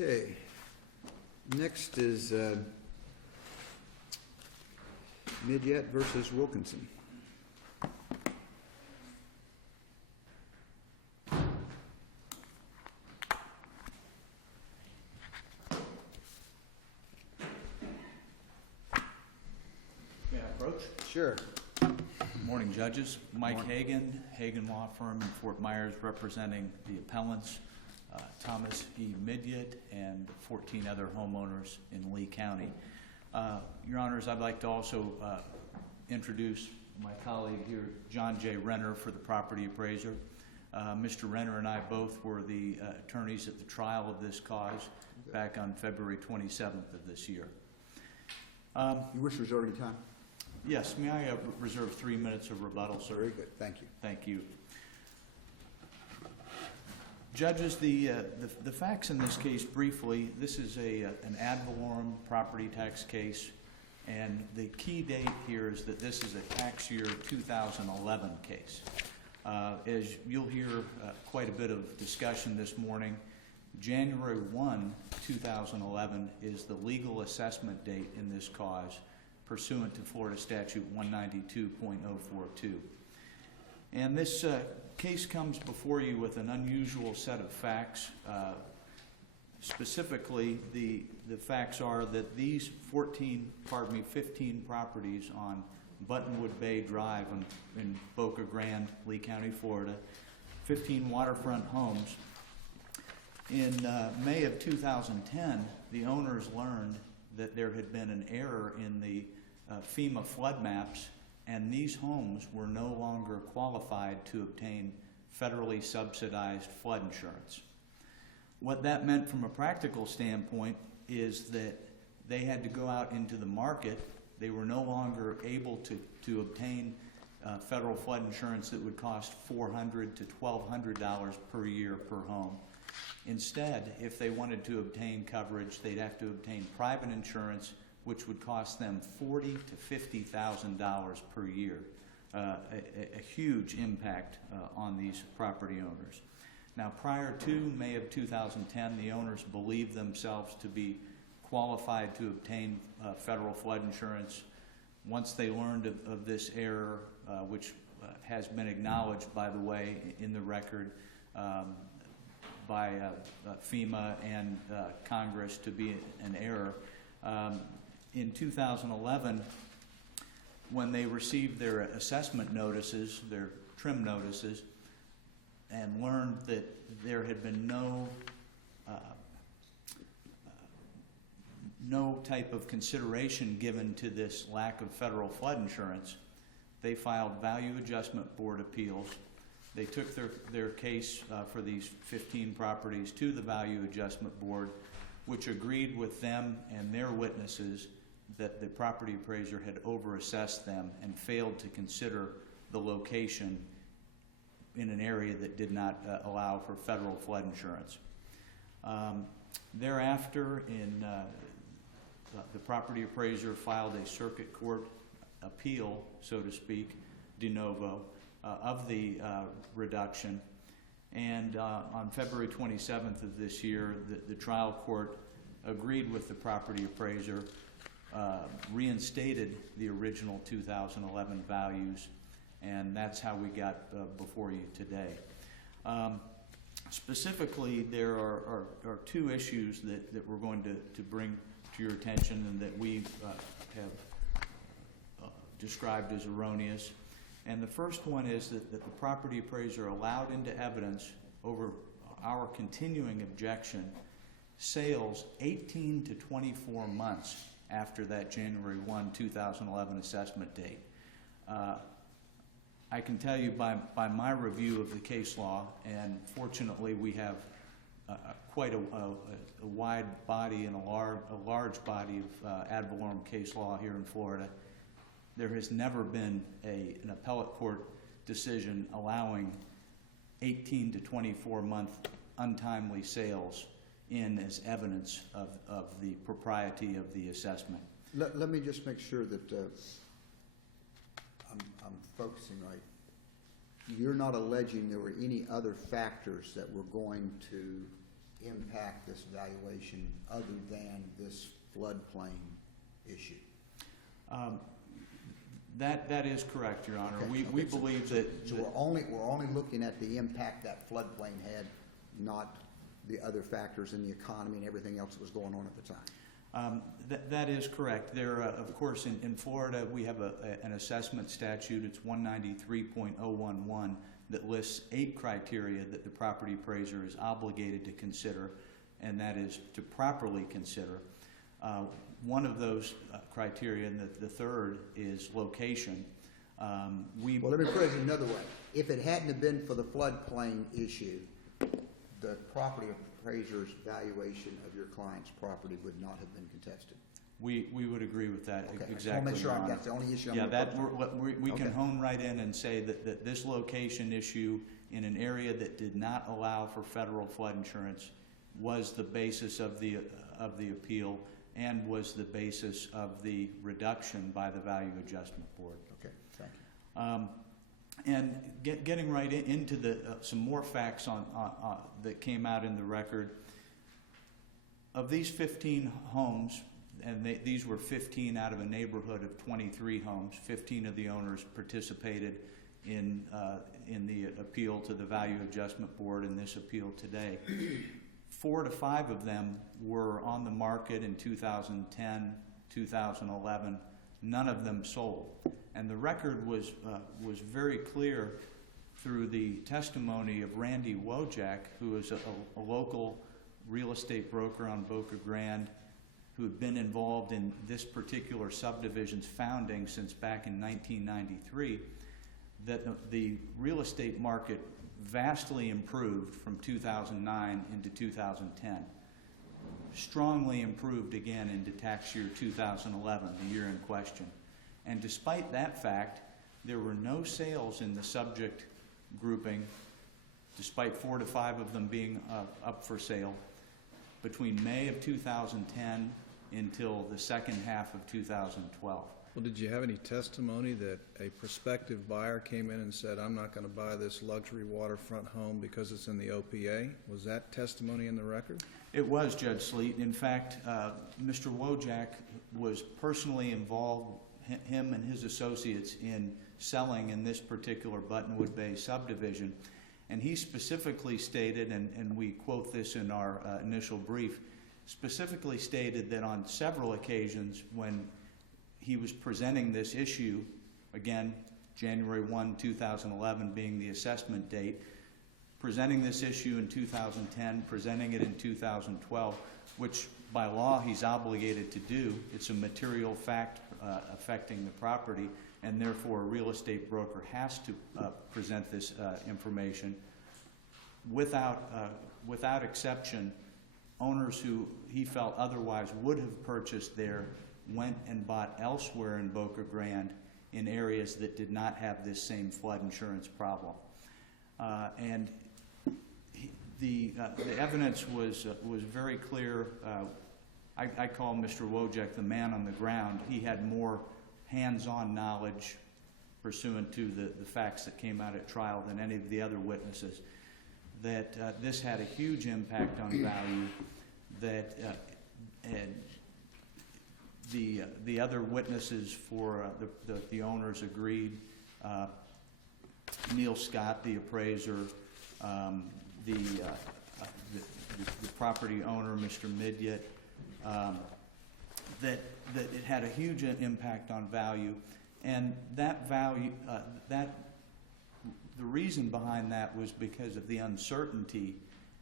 Okay. Next is Midyat versus Wilkinson. May I approach? Sure. Good morning, judges. Mike Morning. Hagan, Hagan Law Firm in Fort Myers, representing the appellants, Thomas E. Midyat and 14 other homeowners in Lee County. Your Honors, I'd like to also introduce my colleague here, John J. Renner, for the property appraiser. Mr. Renner and I both were the attorneys at the trial of this cause back on February 27th of this year. You wish reserving time? Yes, may I reserve 3 minutes of rebuttal, sir? Very good. Thank you. Thank you. Judges, the facts in this case briefly, this is an ad valorem property tax case, and the key date here is that this is a tax year 2011 case. As you'll hear quite a bit of discussion this morning, January 1, 2011 is the legal assessment date in this cause pursuant to Florida Statute 192.042. And this case comes before you with an unusual set of facts. Specifically, the facts are that these 15 properties on Buttonwood Bay Drive in Boca Grande, Lee County, Florida, 15 waterfront homes. In May of 2010, the owners learned that there had been an error in the FEMA flood maps, and these homes were no longer qualified to obtain federally subsidized flood insurance. What that meant from a practical standpoint is that they had to go out into the market. They were no longer able to obtain federal flood insurance that would cost $400 to $1,200 per year per home. Instead, if they wanted to obtain coverage, they'd have to obtain private insurance, which would cost them $40,000 to $50,000 per year. A huge impact on these property owners. Now, prior to May of 2010, the owners believed themselves to be qualified to obtain federal flood insurance. Once they learned of this error, which has been acknowledged, by the way, in the record by FEMA and Congress to be an error, in 2011, when they received their assessment notices, their trim notices, and learned that there had been no type of consideration given to this lack of federal flood insurance, they filed value adjustment board appeals. They took their case for these 15 properties to the value adjustment board, which agreed with them and their witnesses that the property appraiser had overassessed them and failed to consider the location in an area that did not allow for federal flood insurance. Thereafter, the property appraiser filed a circuit court appeal, so to speak, de novo, of the reduction. And on February 27th of this year, the trial court agreed with the property appraiser, reinstated the original 2011 values, and that's how we got before you today. Specifically, there are two issues that we're going to bring to your attention and that we have described as erroneous. And the first one is that the property appraiser allowed into evidence over our continuing objection sales 18 to 24 months after that January 1, 2011 assessment date. I can tell you by my review of the case law, and fortunately we have quite a wide body and a large body of ad valorem case law here in Florida, there has never been an appellate court decision allowing 18 to 24 month untimely sales in as evidence of the propriety of the assessment. Let me just make sure that I'm focusing right. You're not alleging there were any other factors that were going to impact this valuation other than this floodplain issue? That is correct, Your Honor. Okay, We so- believe so- that. So we're only looking at the impact that floodplain had, not the other factors in the economy and everything else that was going on at the time. That is correct. There, of course, in Florida, we have an assessment statute. It's 193.011 that lists 8 criteria that the property appraiser is obligated to consider, and that is to properly consider. One of those criteria, and the third, is location. Well, let me phrase it another way. If it hadn't have been for the floodplain issue, the property appraiser's valuation of your client's property would not have been contested. We would agree with that. Okay, I just want to Exactly, make sure Your Honor. that's the only issue I'm Yeah, gonna that, we can Okay. hone right in and say that this location issue in an area that did not allow for federal flood insurance was the basis of the appeal and was the basis of the reduction by the Value Adjustment Board. Okay, thank you. And getting right into some more facts that came out in the record. Of these 15 homes, and these were 15 out of a neighborhood of 23 homes, 15 of the owners participated in the appeal to the Value Adjustment Board and this appeal today. 4 to 5 of them were on the market in 2010, 2011. None of them sold. And the record was very clear through the testimony of Randy Wojak, who is a local real estate broker on Boca Grande, who had been involved in this particular subdivision's founding since back in 1993, that the real estate market vastly improved from 2009 into 2010. Strongly improved again into tax year 2011, the year in question. And despite that fact, there were no sales in the subject grouping, despite 4 to 5 of them being up for sale, between May of 2010 until the second half of 2012. Well, did you have any testimony that a prospective buyer came in and said, I'm not going to buy this luxury waterfront home because it's in the OPA? Was that testimony in the record? It was, Judge Sleet. In fact, Mr. Wojak was personally involved, him and his associates, in selling in this particular Buttonwood Bay subdivision. And he specifically stated, and we quote this in our initial brief, specifically stated that on several occasions when he was presenting this issue, again, January 1, 2011 being the assessment date, presenting this issue in 2010, presenting it in 2012, which by law he's obligated to do. It's a material fact affecting the property, and therefore a real estate broker has to present this information. Without exception, owners who he felt otherwise would have purchased there went and bought elsewhere in Boca Grande in areas that did not have this same flood insurance problem. And the evidence was very clear. I call Mr. Wojak the man on the ground. He had more hands-on knowledge pursuant to the facts that came out at trial than any of the other witnesses. That this had a huge impact on value, that and the other witnesses for the owners agreed. Neil Scott, the appraiser, the property owner, Mr. Midyat, that it had a huge impact on value, and that value, the reason behind that was because of the uncertainty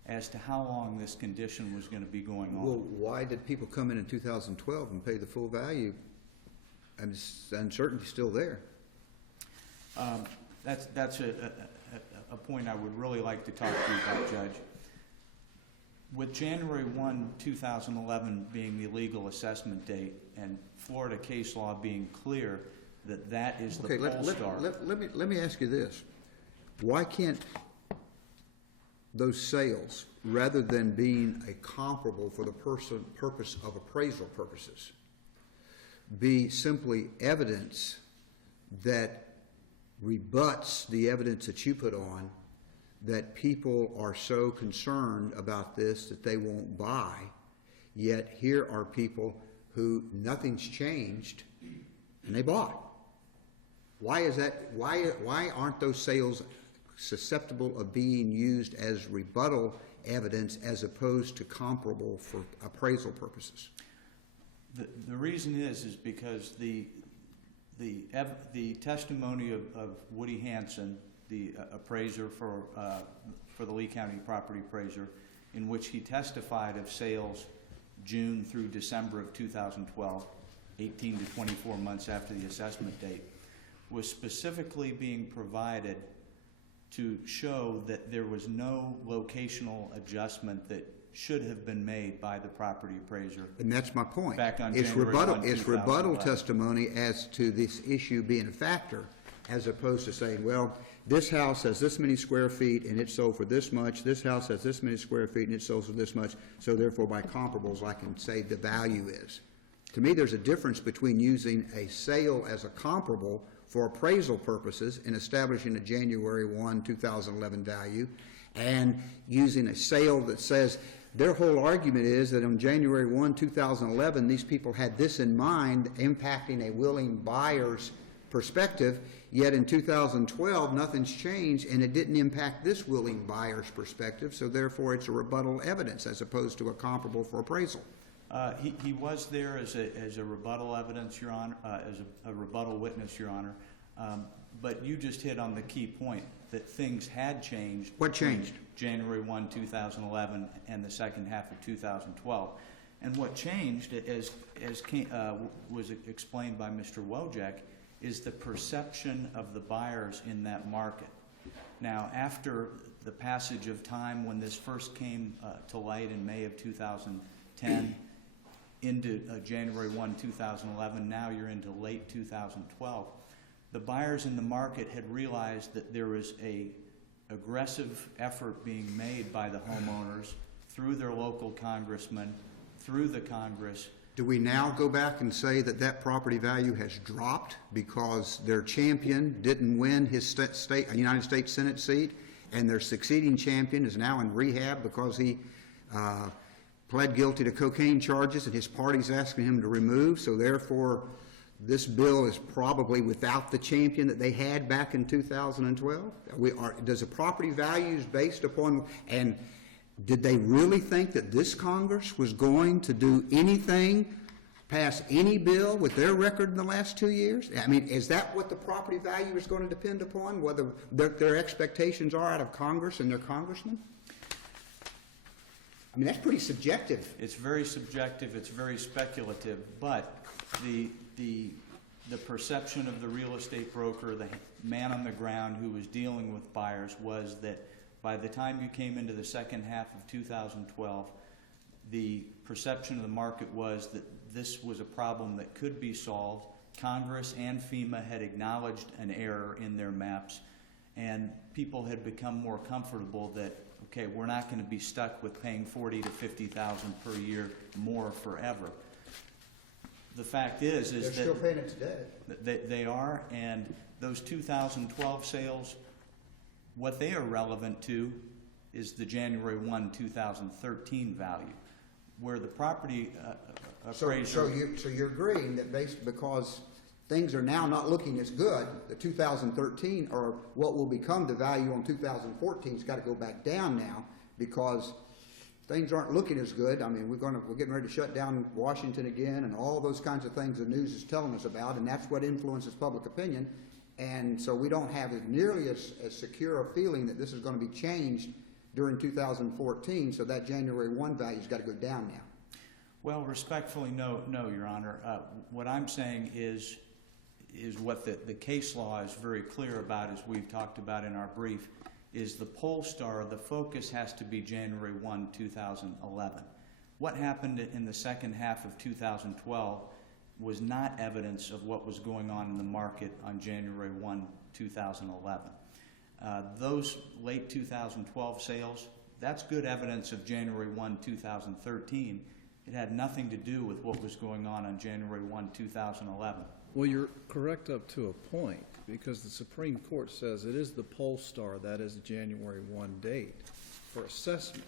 as to how long this condition was going to be going on. Well, why did people come in 2012 and pay the full value? And the uncertainty's still there. That's a point I would really like to talk to you about, Judge. With January 1, 2011 being the legal assessment date and Florida case law being clear that is the poll star. Let me ask you this. Why can't those sales, rather than being a comparable for the purpose of appraisal purposes, be simply evidence that rebuts the evidence that you put on that people are so concerned about this that they won't buy, yet here are people who nothing's changed and they bought. Why is that? Why aren't those sales susceptible of being used as rebuttal evidence as opposed to comparable for appraisal purposes? The reason is because the testimony of Woody Hansen, the appraiser for the Lee County property appraiser, in which he testified of sales June through December of 2012, 18 to 24 months after the assessment date, was specifically being provided to show that there was no locational adjustment that should have been made by the property appraiser. And that's my point. Back on It's January rebuttal. 1, It's rebuttal 2011. testimony as to this issue being a factor, as opposed to saying, well, this house has this many square feet and it sold for this much. This house has this many square feet and it sold for this much. So therefore, by comparables, I can say the value is. To me, there's a difference between using a sale as a comparable for appraisal purposes and establishing a January 1, 2011 value, and using a sale that says their whole argument is that on January 1, 2011, these people had this in mind, impacting a willing buyer's perspective, yet in 2012, nothing's changed, and it didn't impact this willing buyer's perspective, so therefore it's a rebuttal evidence as opposed to a comparable for appraisal. He was there as a rebuttal evidence, Your Honor, as a rebuttal witness, Your Honor. But you just hit on the key point, that things had changed. What changed? January 1, 2011 and the second half of 2012. And what changed, as was explained by Mr. Wojcik, is the perception of the buyers in that market. Now, after the passage of time, when this first came to light in May of 2010, into January 1, 2011, now you're into late 2012, the buyers in the market had realized that there was a aggressive effort being made by the homeowners through their local congressman, through the Congress. Do we now go back and say that that property value has dropped because their champion didn't win his United States Senate seat, and their succeeding champion is now in rehab because he pled guilty to cocaine charges and his party's asking him to remove, so therefore this bill is probably without the champion that they had back in 2012? Does the property values based upon, and did they really think that this Congress was going to do anything, pass any bill with their record in the last 2 years? I mean, is that what the property value is going to depend upon, whether their expectations are out of Congress and their congressmen? I mean, that's pretty subjective. It's very subjective, it's very speculative, but the perception of the real estate broker, the man on the ground who was dealing with buyers, was that by the time you came into the second half of 2012, the perception of the market was that this was a problem that could be solved. Congress and FEMA had acknowledged an error in their maps, and people had become more comfortable that, okay, we're not going to be stuck with paying $40,000 to $50,000 per year more forever. The fact is They're still paying it today. they are, and those 2012 sales, what they are relevant to is the January 1, 2013 value, where the property appraiser... So you're agreeing that because things are now not looking as good, the 2013, or what will become the value on 2014, has got to go back down now because things aren't looking as good. I mean, we're getting ready to shut down Washington again, and all those kinds of things the news is telling us about, and that's what influences public opinion. And so we don't have nearly as secure a feeling that this is going to be changed during 2014. So that January 1 value's got to go down now. Well, respectfully, no, Your Honor. What I'm saying is what the case law is very clear about, as we've talked about in our brief, is the poll star, the focus has to be January 1, 2011. What happened in the second half of 2012 was not evidence of what was going on in the market on January 1, 2011. Those late 2012 sales, that's good evidence of January 1, 2013. It had nothing to do with what was going on January 1, 2011. Well, you're correct up to a point, because the Supreme Court says it is the poll star, that is the January 1 date, for assessment.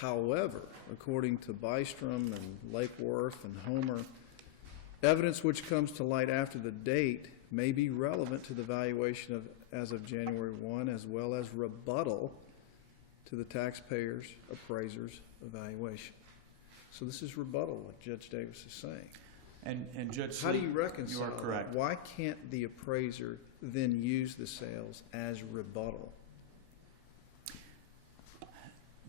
However, according to Bystrom and Lakeworth and Homer, evidence which comes to light after the date may be relevant to the valuation as of January 1, as well as rebuttal to the taxpayer's appraiser's evaluation. So this is rebuttal, what Judge Davis is saying. And Judge How do Sleet, you reconcile you are correct. that? Why can't the appraiser then use the sales as rebuttal?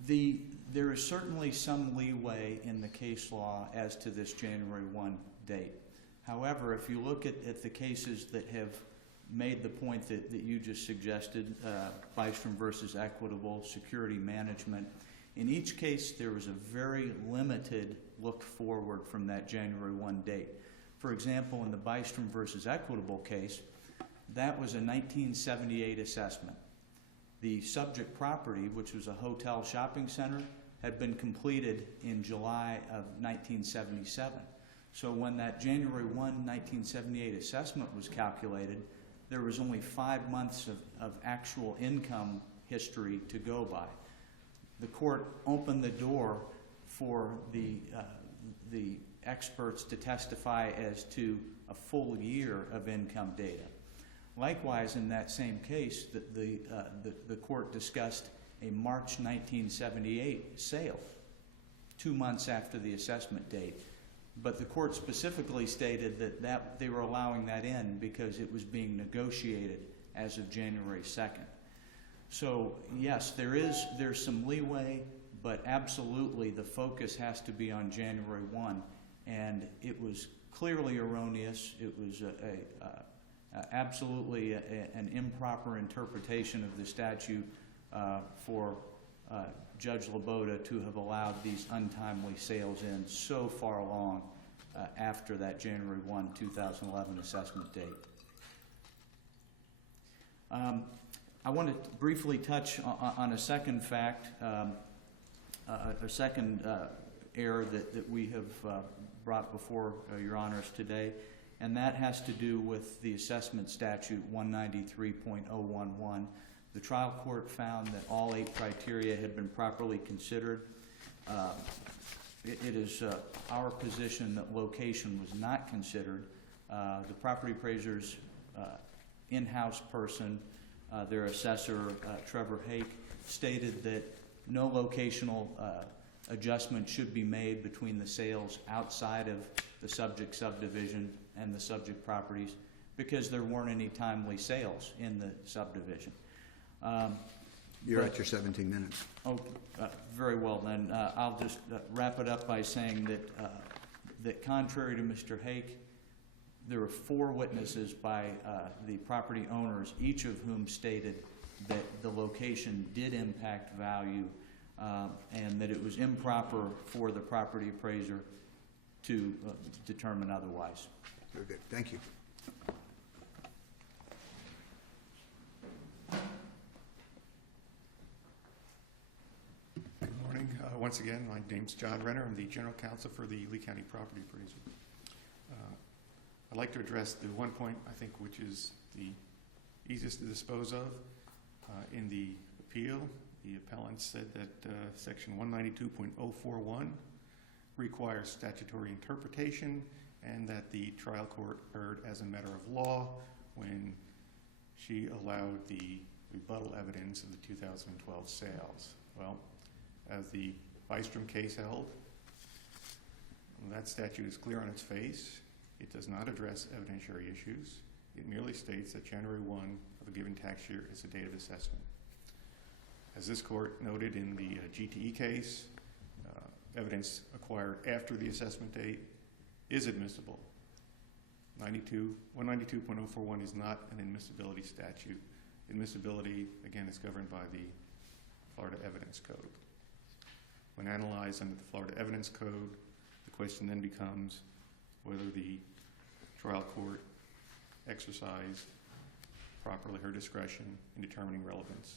There is certainly some leeway in the case law as to this January 1 date. However, if you look at the cases that have made the point that you just suggested, Bystrom versus Equitable, security management, in each case there was a very limited look forward from that January 1 date. For example, in the Bystrom versus Equitable case, that was a 1978 assessment. The subject property, which was a hotel shopping center, had been completed in July of 1977. So when that January 1, 1978 assessment was calculated, there was only 5 months of actual income history to go by. The court opened the door for the experts to testify as to a full year of income data. Likewise, in that same case, the court discussed a March 1978 sale, 2 months after the assessment date. But the court specifically stated that they were allowing that in because it was being negotiated as of January 2nd. So yes, there's some leeway, but absolutely the focus has to be on January 1. And it was clearly erroneous. It was absolutely an improper interpretation of the statute for Judge Laboda to have allowed these untimely sales in so far along after that January 1, 2011 assessment date. I want to briefly touch on a second fact, a second error that we have brought before Your Honors today, and that has to do with the assessment statute 193.011. The trial court found that all 8 criteria had been properly considered. It is our position that location was not considered. The property appraiser's in-house person, their assessor, Trevor Hake, stated that no locational adjustment should be made between the sales outside of the subject subdivision and the subject properties because there weren't any timely sales in the subdivision. You're at your 17 minutes. Oh, very well then. I'll just wrap it up by saying that contrary to Mr. Hake, there were 4 witnesses by the property owners, each of whom stated that the location did impact value and that it was improper for the property appraiser to determine otherwise. Very good. Thank you. Good morning. Once again, my name's John Renner. I'm the General Counsel for the Lee County Property Appraiser. I'd like to address the one point, I think, which is the easiest to dispose of. In the appeal, the appellant said that Section 192.041 requires statutory interpretation and that the trial court erred as a matter of law when she allowed the rebuttal evidence of the 2012 sales. Well, as the Bystrom case held, that statute is clear on its face. It does not address evidentiary issues. It merely states that January 1 of a given tax year is the date of assessment. As this court noted in the GTE case, evidence acquired after the assessment date is admissible. 192.041 is not an admissibility statute. Admissibility, again, is governed by the Florida Evidence Code. When analyzed under the Florida Evidence Code, the question then becomes whether the trial court exercised properly her discretion in determining relevance.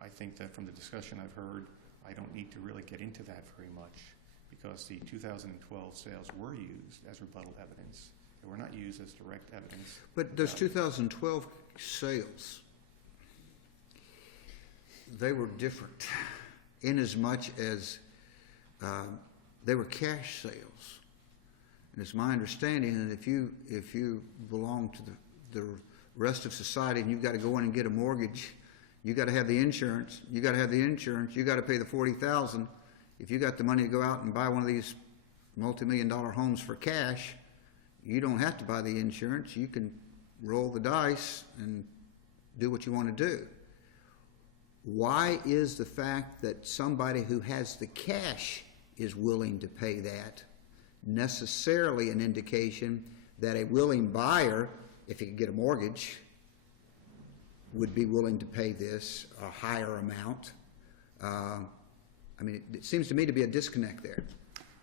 I think that from the discussion I've heard, I don't need to really get into that very much because the 2012 sales were used as rebuttal evidence They were not used as direct evidence. But those 2012 sales, they were different in as much as they were cash sales. And it's my understanding that if you belong to the rest of society and you've got to go in and get a mortgage, you got to have the insurance, you got to pay the $40,000. If you got the money to go out and buy one of these multi-million-dollar homes for cash, you don't have to buy the insurance. You can roll the dice and do what you want to do. Why is the fact that somebody who has the cash is willing to pay that necessarily an indication that a willing buyer, if he could get a mortgage, would be willing to pay this a higher amount? I mean, it seems to me to be a disconnect there.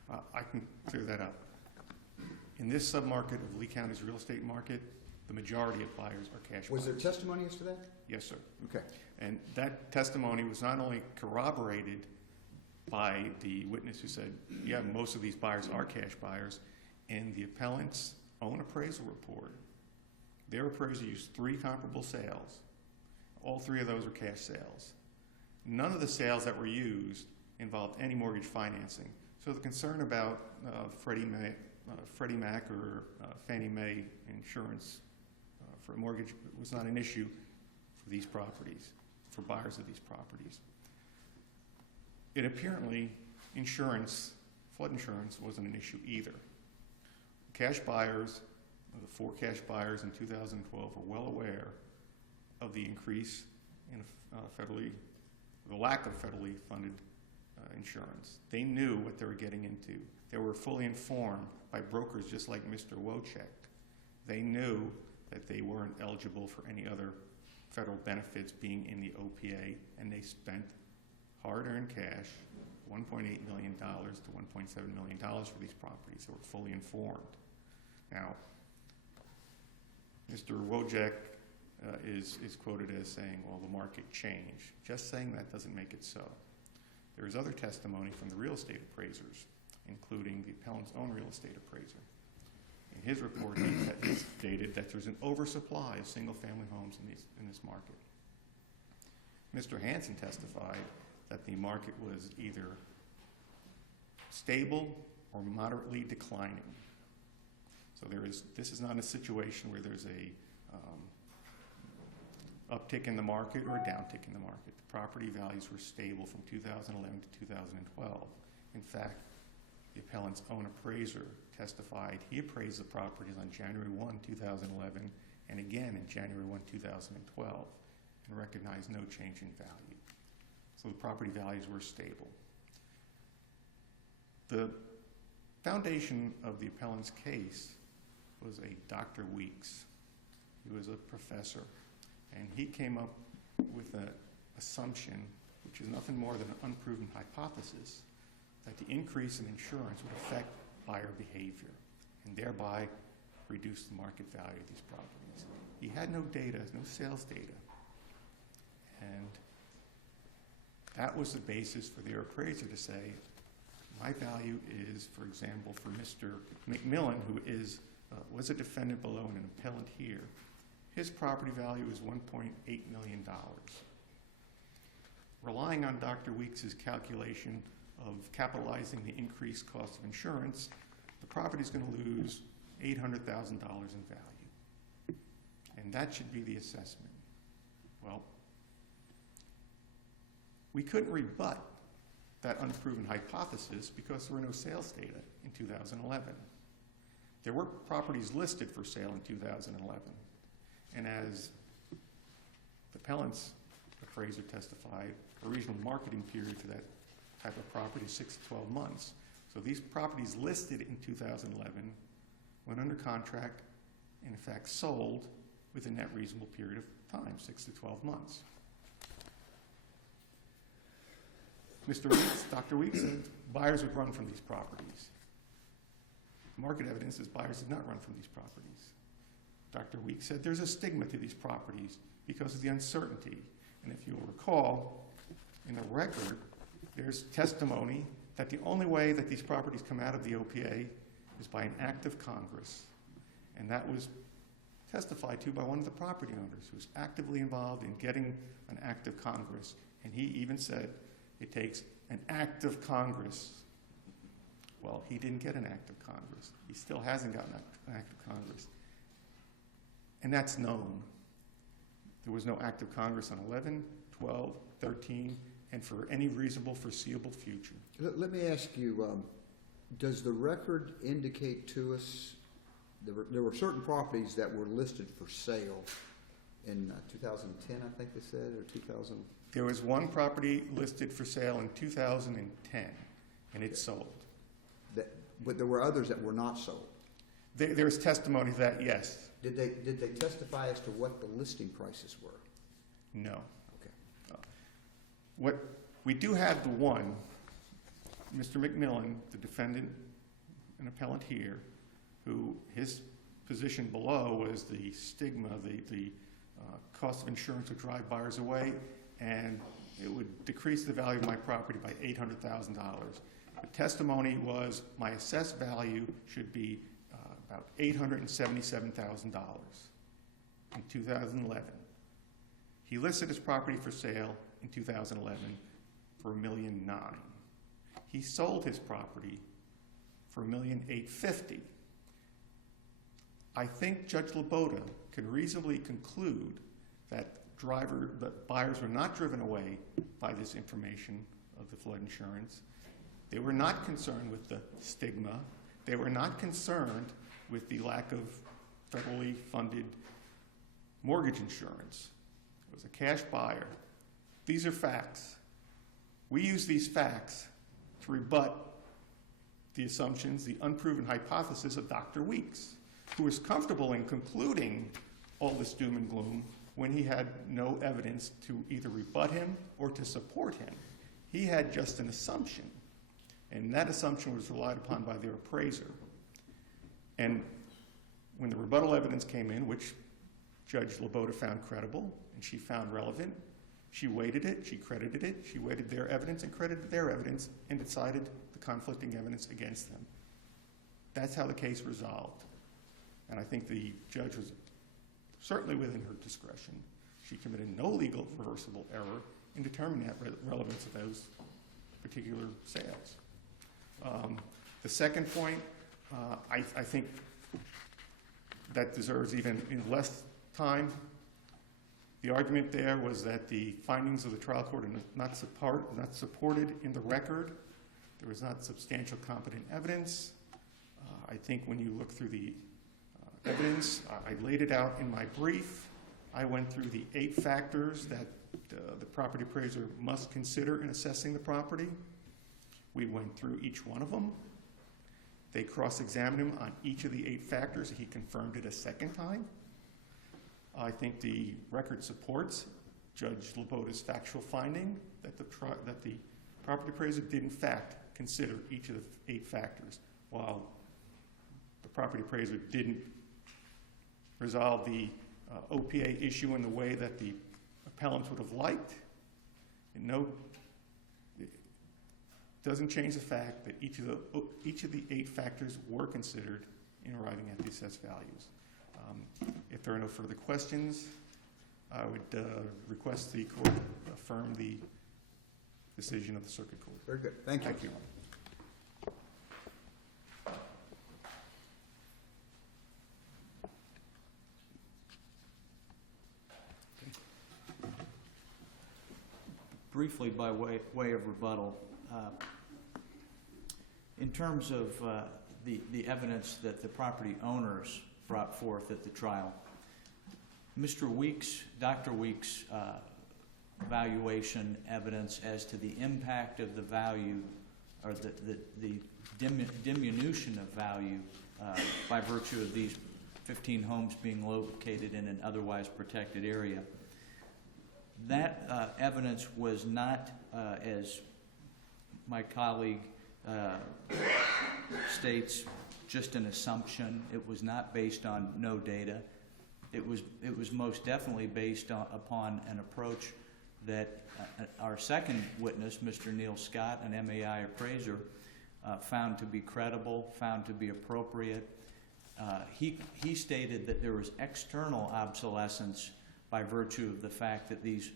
I can clear that up. In this submarket of Lee County's real estate market, the majority of buyers are cash buyers. Was there testimony as to that? Yes, sir. Okay. And that testimony was not only corroborated by the witness who said, yeah, most of these buyers are cash buyers, in the appellant's own appraisal report. Their appraiser used 3 comparable sales. All 3 of those were cash sales. None of the sales that were used involved any mortgage financing. So the concern about Freddie Mac or Fannie Mae insurance for a mortgage was not an issue for these properties, for buyers of these properties. It apparently, flood insurance wasn't an issue either. Cash buyers, the 4 cash buyers in 2012 were well aware of the increase in the lack of federally funded insurance. They knew what they were getting into. They were fully informed by brokers just like Mr. Wojcik. They knew that they weren't eligible for any other federal benefits being in the OPA, and they spent hard-earned cash, $1.8 million to $1.7 million for these properties. They were fully informed. Now, Mr. Wojcik is quoted as saying, well, the market changed. Just saying that doesn't make it so. There is other testimony from the real estate appraisers, including the appellant's own real estate appraiser. In his report, he stated that there's an oversupply of single-family homes in this market. Mr. Hansen testified that the market was either stable or moderately declining. So this is not a situation where there's a uptick in the market or a downtick in the market. The property values were stable from 2011 to 2012. In fact, the appellant's own appraiser testified he appraised the properties on January 1, 2011, and again in January 1, 2012, and recognized no change in value. So the property values were stable. The foundation of the appellant's case was a Dr. Weeks. He was a professor, and he came up with an assumption, which is nothing more than an unproven hypothesis, that the increase in insurance would affect buyer behavior and thereby reduce the market value of these properties. He had no data, no sales data, and that was the basis for their appraiser to say, my value is, for example, for Mr. McMillan, who was a defendant below and an appellant here, his property value is $1.8 million. Relying on Dr. Weeks' calculation of capitalizing the increased cost of insurance, the property is going to lose $800,000 in value. And that should be the assessment. Well, we couldn't rebut that unproven hypothesis because there were no sales data in 2011. There were properties listed for sale in 2011. And as the appellant's appraiser testified, a reasonable marketing period for that type of property is 6 to 12 months. So these properties listed in 2011 went under contract and in fact sold within that reasonable period of time, 6 to 12 months. Mr. Weeks, Dr. Weeks said buyers would run from these properties. Market evidence says buyers did not run from these properties. Dr. Weeks said there's a stigma to these properties because of the uncertainty. And if you'll recall, in the record, there's testimony that the only way that these properties come out of the OPA is by an act of Congress. And that was testified to by one of the property owners who was actively involved in getting an act of Congress. And he even said it takes an act of Congress. Well, he didn't get an act of Congress. He still hasn't gotten an act of Congress. And that's known. There was no act of Congress on 11, 12, 13, and for any reasonable foreseeable future. Let me ask you, does the record indicate to us, there were certain properties that were listed for sale in 2010, I think they said, or 2000? There was one property listed for sale in 2010, and it sold. But there were others that were not sold. There's testimony to that, yes. Did they testify as to what the listing prices were? No. Okay. What we do have the one, Mr. McMillan, the defendant, an appellant here, who his position below was the stigma, the cost of insurance would drive buyers away, and it would decrease the value of my property by $800,000. The testimony was my assessed value should be about $877,000 in 2011. He listed his property for sale in 2011 for $1.9 million. He sold his property for $1.85 million. I think Judge Laboda can reasonably conclude that buyers were not driven away by this information of the flood insurance. They were not concerned with the stigma. They were not concerned with the lack of federally funded mortgage insurance. It was a cash buyer. These are facts. We use these facts to rebut the assumptions, the unproven hypothesis of Dr. Weeks, who was comfortable in concluding all this doom and gloom when he had no evidence to either rebut him or to support him. He had just an assumption, and that assumption was relied upon by their appraiser. And when the rebuttal evidence came in, which Judge Laboda found credible and she found relevant, she weighted it, she credited it, she weighted their evidence and credited their evidence and decided the conflicting evidence against them. That's how the case resolved. And I think the judge was certainly within her discretion. She committed no legal reversible error in determining that relevance of those particular sales. The second point, I think that deserves even in less time. The argument there was that the findings of the trial court are not supported in the record. There was not substantial competent evidence. I think when you look through the evidence, I laid it out in my brief. I went through the 8 factors that the property appraiser must consider in assessing the property. We went through each one of them. They cross-examined him on each of the 8 factors. He confirmed it a second time. I think the record supports Judge Laboda's factual finding that the property appraiser did in fact consider each of the 8 factors, while the property appraiser didn't resolve the OPA issue in the way that the appellants would have liked. And no, it doesn't change the fact that each of the 8 factors were considered in arriving at the assessed values. If there are no further questions, I would request the court affirm the decision of the circuit court. Very good. Thank you. Thank you. Briefly, by way of rebuttal, in terms of the evidence that the property owners brought forth at the trial, Mr. Weeks, Dr. Weeks' valuation evidence as to the impact of the value or the diminution of value by virtue of these 15 homes being located in an otherwise protected area. That evidence was not, as my colleague states, just an assumption. It was not based on no data. It was most definitely based upon an approach that our second witness, Mr. Neil Scott, an MAI appraiser, found to be credible, found to be appropriate. he stated that there was external obsolescence by virtue of the fact that these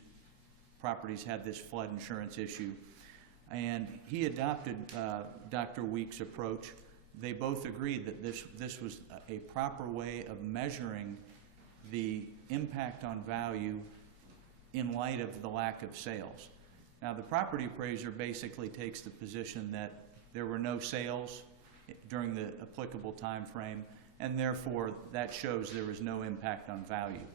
properties had this flood insurance issue. And he adopted Dr. Weeks' approach. They both agreed that this was a proper way of measuring the impact on value in light of the lack of sales. Now, the property appraiser basically takes the position that there were no sales during the applicable time frame, and therefore that shows there was no impact on value.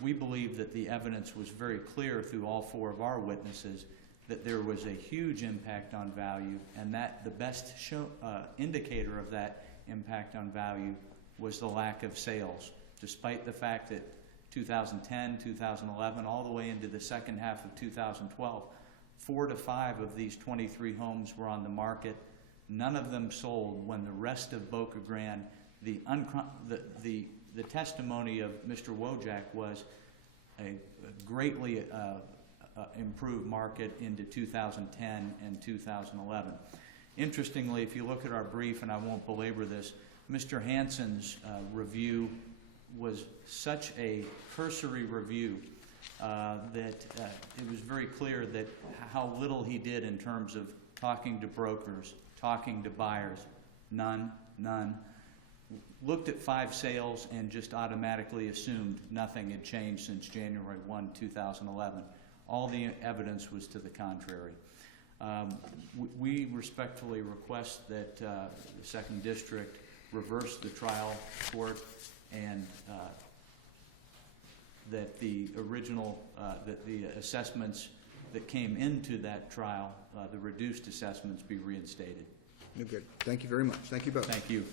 We believe that the evidence was very clear through all four of our witnesses that there was a huge impact on value, and that the best indicator of that impact on value was the lack of sales, despite the fact that 2010, 2011, all the way into the second half of 2012, 4 to 5 of these 23 homes were on the market. None of them sold when the rest of Boca Grande, the testimony of Mr. Wojak was a greatly improved market into 2010 and 2011. Interestingly, if you look at our brief, and I won't belabor this, Mr. Hansen's review was such a cursory review that it was very clear that how little he did in terms of talking to brokers, talking to buyers. None. Looked at 5 sales and just automatically assumed nothing had changed since January 1, 2011. All the evidence was to the contrary. We respectfully request that the Second District reverse the trial court, and that the original, that the assessments that came into that trial, the reduced assessments, be reinstated. Good. Thank you very much. Thank you both. Thank you.